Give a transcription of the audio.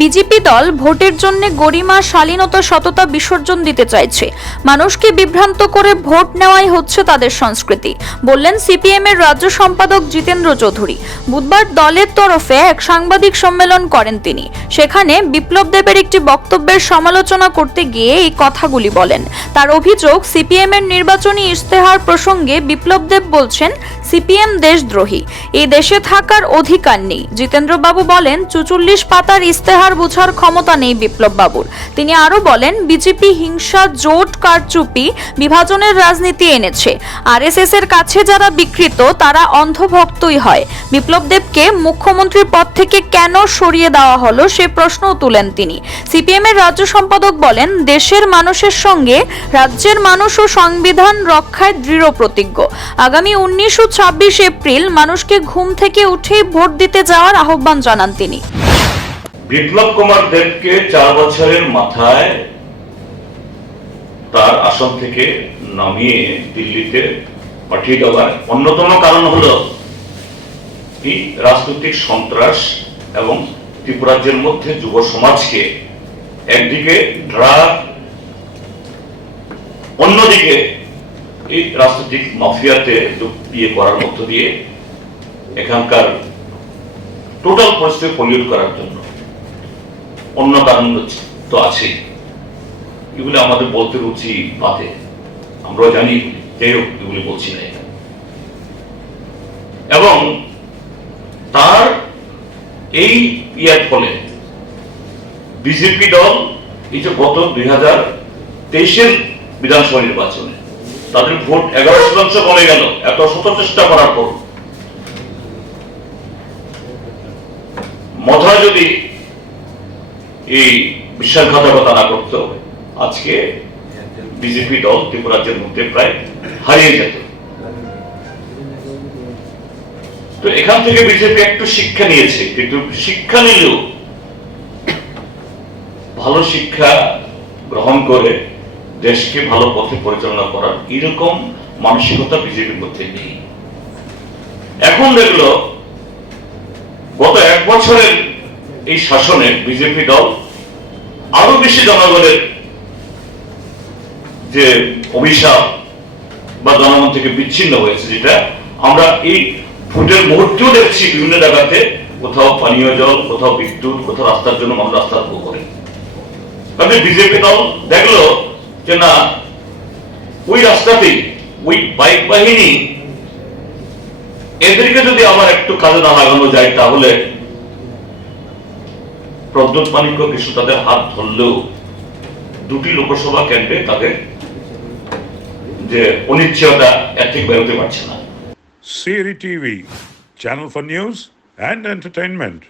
BJP দল ভোটের জন্য গরিমা, শালীনতা, সততা বিসর্জন দিতে চাইছে। মানুষকে বিভ্রান্ত করে ভোট নেওয়াই হচ্ছে তাদের সংস্কৃতি, বললেন সিপিএম এর রাজ্য সম্পাদক জিতেন্দ্র চৌধুরী। বুধবার দলের তরফে এক সাংবাদিক সম্মেলন করেন তিনি। সেখানে বিপ্লব দেবের একটি বক্তব্যের সমালোচনা করতে গিয়ে এই কথাগুলি বলেন। তার অভিযোগ, সিপিএম এর নির্বাচনী ইশতেহার প্রসঙ্গে বিপ্লব দেব বলছেন সিপিএম দেশদ্রোহী, এই দেশে থাকার অধিকার নেই। জিতেন্দ্র বাবু বলেন 44 পাতার ইশতেহার বোঝার ক্ষমতা নেই বিপ্লব বাবুর। তিনি আরো বলেন বিজেপি হিংসা, জোট, কারচুপি, বিভাজনের রাজনীতি এনেছে। আরএসএস এর কাছে যারা বিকৃত তারা অন্ধভক্তই হয়। বিপ্লব দেবকে মুখ্যমন্ত্রীর পদ থেকে কেন সরিয়ে দেওয়া হলো সে প্রশ্নও তুলেন তিনি। সিপিএম এর রাজ্য সম্পাদক বলেন দেশের মানুষের সঙ্গে রাজ্যের মানুষ ও সংবিধান রক্ষায় দৃঢ় প্রতিজ্ঞ। আগামী 19 ও 26 এপ্রিল মানুষকে ঘুম থেকে উঠেই ভোট দিতে যাওয়ার আহ্বান জানান তিনি। বিপ্লব কুমার দেবকে 4 বছরের মাথায় তার আসন থেকে নামিয়ে দিল্লিতে পাঠিয়ে দেওয়ার অন্যতম কারণ হলো এই রাজনৈতিক সন্ত্রাস এবং ত্রিপুরাজ্যের মধ্যে যুব সমাজকে একদিকে ড্রাগ, অন্যদিকে এই রাজনৈতিক মাফিয়াতে বিয়ে করার মধ্য দিয়ে এখানকার টোটাল পরিস্থিতি পলিউট করার জন্য। অন্য কারণ তো আছে, এগুলি আমাদের বলতে রুচি বাদে, আমরাও জানি, যাই হোক এগুলি বলছি না। এবং তার এই ইয়ার ফলে বিজেপি দল এই যে গত 2023-এর বিধানসভা নির্বাচনে তাদের ভোট 11% কমে গেল, এত শত চেষ্টা করার পর। মধা যদি এই বিশ্বাসঘাতকতা না করতে হবে, আজকে বিজেপি দল ত্রিপুরাজ্যের মধ্যে প্রায় হারিয়ে যেত। তো এখান থেকে বিজেপি একটু শিক্ষা নিয়েছে, কিন্তু শিক্ষা নিলেও ভালো শিক্ষা গ্রহণ করে দেশকে ভালো পথে পরিচালনা করার এরকম মানসিকতা বিজেপির মধ্যে নেই। এখন দেখলো গত 1 বছরের এই শাসনে বিজেপি দল আরো বেশি জনগণের যে অভিশাপ বা জনগণ থেকে বিচ্ছিন্ন হয়েছে, যেটা আমরা এই ভোটের মুহূর্তেও দেখছি। বিভিন্ন জায়গাতে কোথাও পানীয় জল, কোথাও বিদ্যুৎ, কোথাও রাস্তার জন্য মানুষ রাস্তা উপর করে। তাহলে বিজেপি দল দেখলো যে না, ওই রাস্তাতেই ওই বাইক বাহিনী এদেরকে যদি আমার একটু কাজে না লাগানো যায়, তাহলে প্রদ্যোৎ মানিক্য কিছু তাদের হাত ধরলেও 2টি লোকসভা কেন্দ্রে তাদের যে অনিশ্চয়তা এর থেকে বেরোতে পারছে না। CRI TV, channel for news and entertainment.